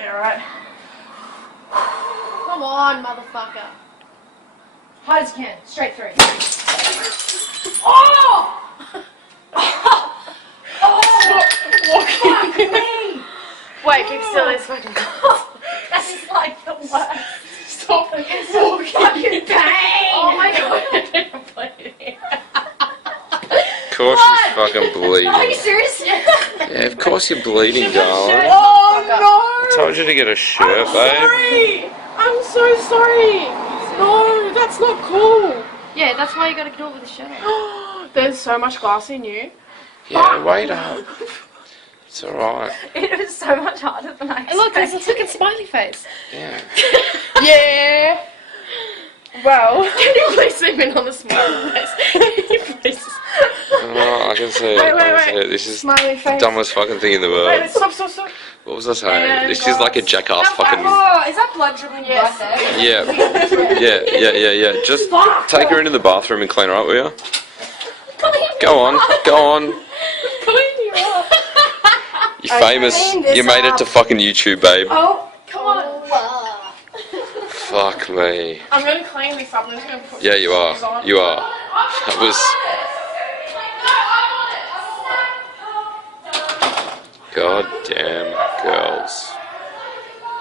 Yeah, right. Come on, motherfucker. Hard as you can. Straight through. Oh! Oh! Fuck me! Wait, keep still, it's fucking cold. That is like the worst. Stop fucking pain! Oh my god. Of course she's fucking bleeding. Are you serious? Yeah, of course you're bleeding, darling. Oh I told you to get a shirt, babe. sorry! I'm so sorry! No, that's not cool! Yeah, that's why you gotta do it with a shirt. There's so much glass in you. Yeah, wait up. It's alright. It was so much harder than I expected. And look, there's a fucking smiley face. Yeah. Yeah! Well, can you please zoom in on the smiley face? Can you please? Oh, I can see it. Wait, I can wait, see wait. it. This is Smiley the face. dumbest fucking thing in the Wait, world. stop. What was I saying? And This is like a jackass fucking... Oh, is that blood dribbling Yes. right Yeah. there? Yeah. Just take her into the bathroom and clean her up, will you? Go on. Clean you up. You're famous. cleaned this You made it up. to fucking YouTube, babe. Oh, come on. Fuck me. I'm gonna clean this up. I'm just gonna put Yeah, you are. shoes on. You are. That was... God damn girls.